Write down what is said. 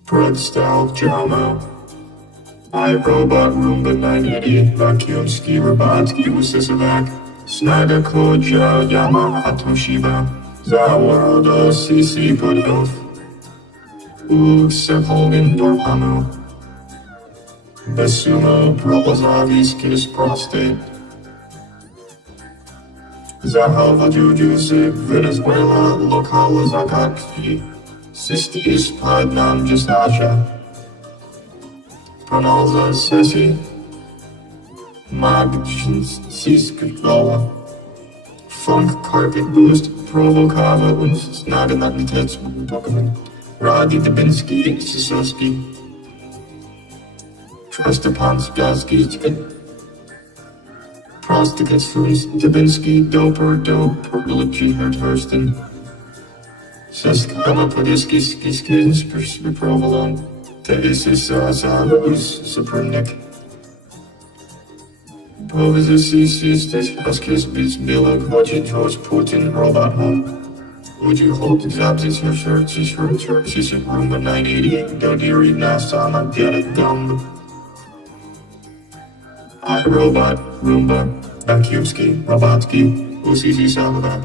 Bread style drama. iRobot Roomba 980 vacuum ski robotsky usisavak. Snaga koja Yamaha Shiba. Zaworodo CC Budov. Sepol indoor hamu. Besumo Probozavis Kis prostate. Zahalva Jujusi Venezuela Lokala Zakatki. Sistis Padnam Jastasha. Pronalza Sesi. Magjins Siskritvala. Funk Carpet Boost Provokava und Snaganagnitetsudokument. Radi Dubinski Sisoski. Trustapanskaski Prostikets Furs Dubinski Doper Perlichi Herthursten. Saskava Podiskis Kiskins Provolone. Tesis Azalus Supernik. Povizisi Sistis Huskis Bis Bila Kvochitros Putin Robot Home. Would you hold exams her searches for churches in Roomba 980? Dodiri Nasama Get It Gum. iRobot Roomba Vacuumski Robotsky Usisi Salva.